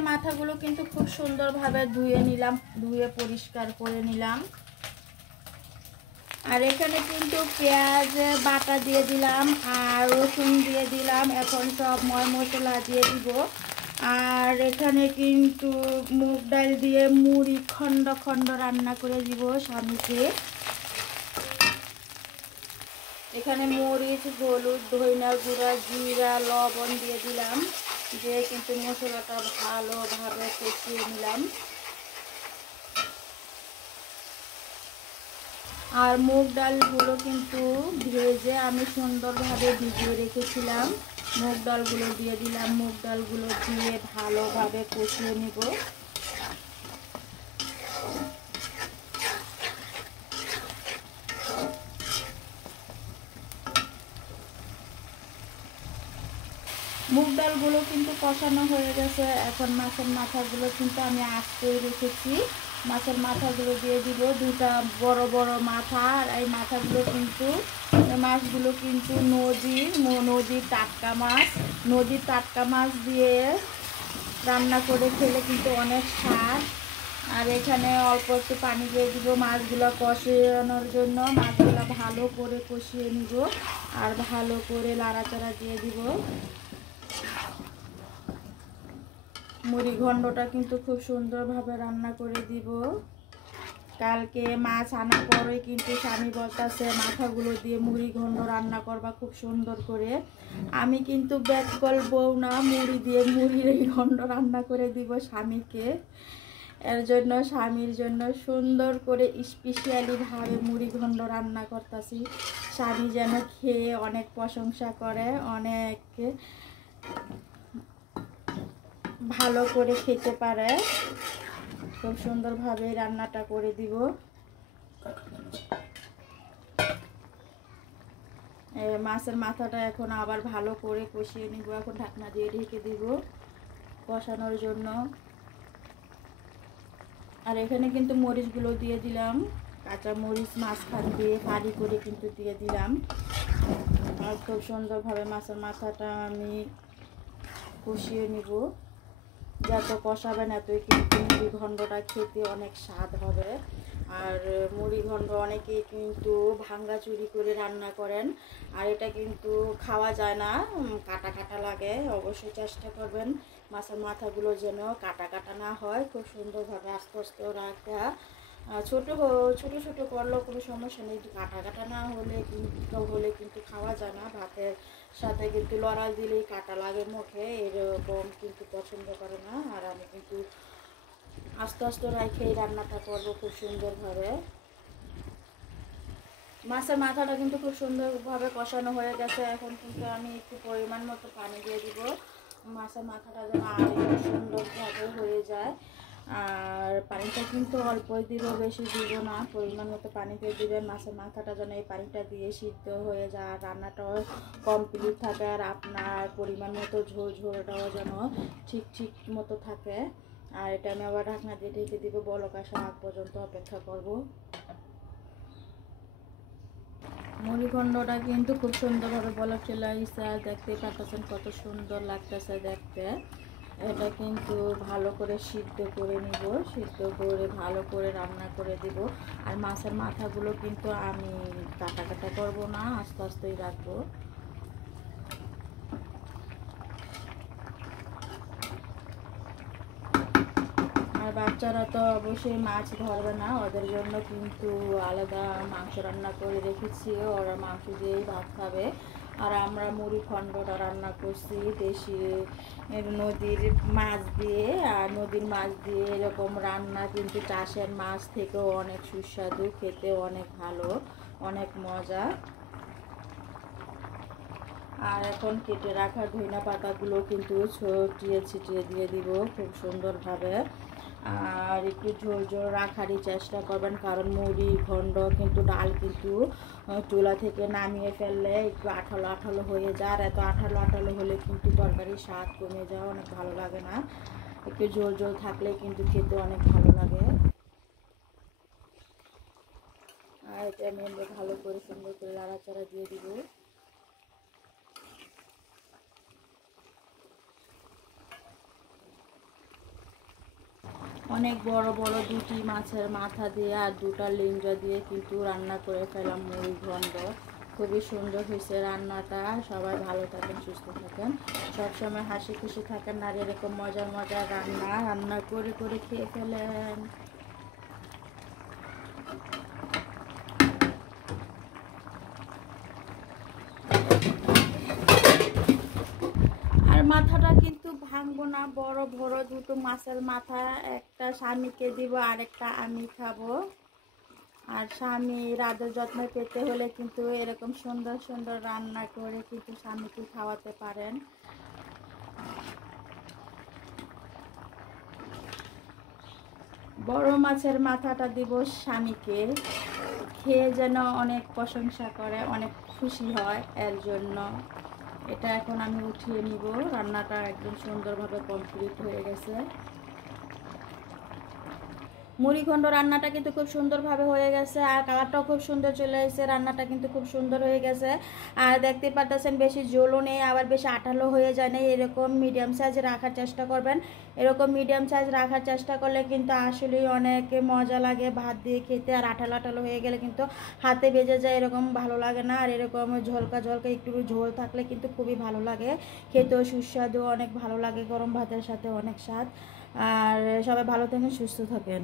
মাথাগুলো কিন্তু খুব সুন্দরভাবে ধুয়ে নিলাম, ধুয়ে পরিষ্কার করে নিলাম। আর এখানে কিন্তু পেঁয়াজ বাটা দিয়ে দিলাম আর রসুন দিয়ে দিলাম। এখন সব মশলা দিয়ে দিব। আর এখানে কিন্তু মুগ ডাল দিয়ে মুড়ি খন্ড খন্ড রান্না করে দিব স্বামীকে। এখানে মরিচ, হলুদ, ধনিয়া গুঁড়া, জিরা, লবণ দিয়ে দিলাম, দিয়ে কিন্তু মশলাটা ভালোভাবে কষিয়ে নিলাম। আর মুগ ডালগুলো কিন্তু ভেজে আমি সুন্দরভাবে ভিজিয়ে রেখেছিলাম। মুগ ডালগুলো দিয়ে দিলাম, মুগ ডালগুলো দিয়ে ভালোভাবে কষিয়ে নিব। মুগ ডালগুলো কিন্তু কষানো হয়ে গেছে। এখন মাছের মাথাগুলো কিন্তু আমি আস্তে রেখেছি। মাছের মাথাগুলো দিয়ে দিব, দুটা বড় বড় মাথা। আর এই মাছগুলো কিন্তু নদীর টাটকা মাছ। নদীর টাটকা মাছ দিয়ে রান্না করে খেলে কিন্তু অনেক স্বাদ। আর এখানে অল্প একটু পানি দিয়ে দিব মাছগুলো কষানোর জন্য। মাছগুলো ভালো করে কষিয়ে নিব আর ভালো করে নাড়াচাড়া দিয়ে দিব। মুড়ি ঘন্টটা কিন্তু খুব সুন্দরভাবে রান্না করে দিব। কালকে মাছ আনার পরে কিন্তু স্বামী বলতেছে মাথাগুলো দিয়ে মুড়ি ঘন্ট রান্না করবা খুব সুন্দর করে। আমি কিন্তু ব্যাককল বউ না, মুড়ি দিয়ে মুড়ির এই ঘন্ট রান্না করে দিব স্বামীকে। এর জন্য স্বামীর জন্য সুন্দর করে স্পেশালিভাবে মুড়ি ঘন্ট রান্না করতেছি। স্বামী যেন খেয়ে অনেক প্রশংসা করে, অনেক ভালো করে খেতে পারে। খুব সুন্দরভাবে রান্নাটা করে দিব। মাছের মাথাটা এখন আবার ভালো করে কষিয়ে নিব। এখন ঢাকনা দিয়ে ঢেকে দিব কষানোর জন্য। আর এখানে কিন্তু মরিচগুলো দিয়ে দিলাম, কাঁচা মরিচ মাঝখান দিয়ে ফাড়ি করে কিন্তু দিয়ে দিলাম। আর খুব সুন্দরভাবে মাছের মাথাটা আমি কষিয়ে নিব। যত কষাবেন এতই কিন্তু মুড়ি ঘন্টটা খেতে অনেক স্বাদ হবে। আর মুড়ি ঘন্ট অনেকেই কিন্তু ভাঙ্গা চুরি করে রান্না করেন, আর এটা কিন্তু খাওয়া যায় না, কাটা কাটা লাগে। অবশ্যই চেষ্টা করবেন মাছের মাথাগুলো যেন কাটা কাটা না হয়। খুব সুন্দরভাবে আস্তে আস্তে রাখা, ছোটো ছোটো করলেও কোনো সমস্যা নেই। কাটা কাটা না হলে কিন্তু খাওয়া যায় না। ভাতের সাথে কিন্তু লড়াই দিলেই কাটা লাগে মুখে, এরকম কিন্তু পছন্দ করে না। আর আমি কিন্তু আস্তে আস্তে রেখে এই রান্নাটা করবো খুব সুন্দরভাবে। মাছের মাথাটা কিন্তু খুব সুন্দরভাবে কষানো হয়ে গেছে। এখন কিন্তু আমি একটু পরিমাণ মতো পানি দিয়ে দিব, মাছের মাথাটা যেন আরও সুন্দরভাবে হয়ে যায়। আর পানিটা কিন্তু অল্পই দিব, বেশি দিব না, পরিমাণ মতো পানি দিয়ে দিবেন। মাছের মাথাটা যেন এই পানিটা দিয়ে সিদ্ধ হয়ে যায়, আর রান্নাটাও কমপ্লিট থাকে। আর আপনার পরিমাণ মতো ঝোলটাও যেন ঠিক মতো থাকে। আর এটা আমি আবার ঢাকনা দিয়ে ঢেকে দিব, বলক আসা আগ পর্যন্ত অপেক্ষা করব। মুড়ি ঘন্টটা কিন্তু খুব সুন্দরভাবে বলক চলে আসছে। আর দেখতেই পাচ্ছেন কত সুন্দর লাগতেছে দেখতে। এটা কিন্তু ভালো করে সিদ্ধ করে নিব, সিদ্ধ করে ভালো করে রান্না করে দিব। আর মাছের মাথাগুলো কিন্তু আমি কাটা কাটা করব না, আস্তে আস্তেই রাখবো। আর বাচ্চারা তো অবশ্যই মাছ ধরবে না, ওদের জন্য কিন্তু আলাদা মাংস রান্না করে রেখেছি, ওরা মাংস দিয়েই ভাত খাবে। আর আমরা মুড়ি খন্ডটা রান্না করছি দেশি নদীর মাছ দিয়ে। আর নদীর মাছ দিয়ে এরকম রান্না কিন্তু চাষের মাছ থেকেও অনেক সুস্বাদু, খেতে অনেক ভালো, অনেক মজা। আর এখন কেটে রাখা ধনিয়া পাতাগুলো কিন্তু ছিটিয়ে দিয়ে দিব খুব সুন্দরভাবে। আর একটু ঝোল রাখারই চেষ্টা করবেন, কারণ মুড়ি ঘন্ট কিন্তু ডাল কিন্তু চুলা থেকে নামিয়ে ফেললে একটু আঠালো আঠালো হয়ে যায়। আর এত আঠালো হলে কিন্তু তরকারির স্বাদ কমে যায়, অনেক ভালো লাগে না। একটু ঝোল থাকলে কিন্তু খেতে অনেক ভালো লাগে। আর এটা আমি ভালো করে সুন্দর করে নাড়াচাড়া দিয়ে দিব। অনেক বড় বড় দুটি মাছের মাথা দিয়ে আর দুটা লিঞ্জা দিয়ে কিন্তু রান্না করে ফেলাম মুড়িঘণ্ট। খুবই সুন্দর হয়েছে রান্নাটা। সবাই ভালো থাকেন, সুস্থ থাকেন, সবসময় হাসি খুশি থাকেন আর এরকম মজার মজার রান্না করে করে খেয়ে ফেলেন। আর মাথাটা কিন্তু ভাঙবো না, বড় বড় দুটো মাছের মাথা, একটা স্বামীকে দিব আর একটা আমি খাবো। আর স্বামীর আদর যত্ন পেতে হলে কিন্তু এরকম সুন্দর সুন্দর রান্না করে কিন্তু স্বামীকে খাওয়াতে পারেন। বড় মাছের মাথাটা দিব স্বামীকে, খেয়ে যেন অনেক প্রশংসা করে, অনেক খুশি হয়, এর জন্য এটা এখন আমি উঠিয়ে নিব। রান্নাটা একদম সুন্দরভাবে কমপ্লিট হয়ে গেছে। মুড়িঘণ্ট রান্নাটা কিন্তু খুব সুন্দরভাবে হয়ে গেছে আর কালারটাও খুব সুন্দর চলে এসেছে। রান্নাটা কিন্তু খুব সুন্দর হয়ে গেছে আর দেখতে পাচ্ছেন বেশি ঝোলও নেই আবার বেশি আঠালো হয়ে যায় না। এরকম মিডিয়াম সাইজ রাখার চেষ্টা করবেন। এরকম মিডিয়াম সাইজ রাখার চেষ্টা করলে কিন্তু আসলেই অনেক মজা লাগে ভাত দিয়ে খেতে। আর আঠালো আঠালো হয়ে গেলে কিন্তু হাতে বেজে যায়, এরকম ভালো লাগে না। আর এরকম ঝলকা ঝলকা একটু ঝোল থাকলে কিন্তু খুবই ভালো লাগে, খেতেও সুস্বাদু, অনেক ভালো লাগে, গরম ভাতের সাথে অনেক স্বাদ। আর সবাই ভালো থাকেন, সুস্থ থাকেন।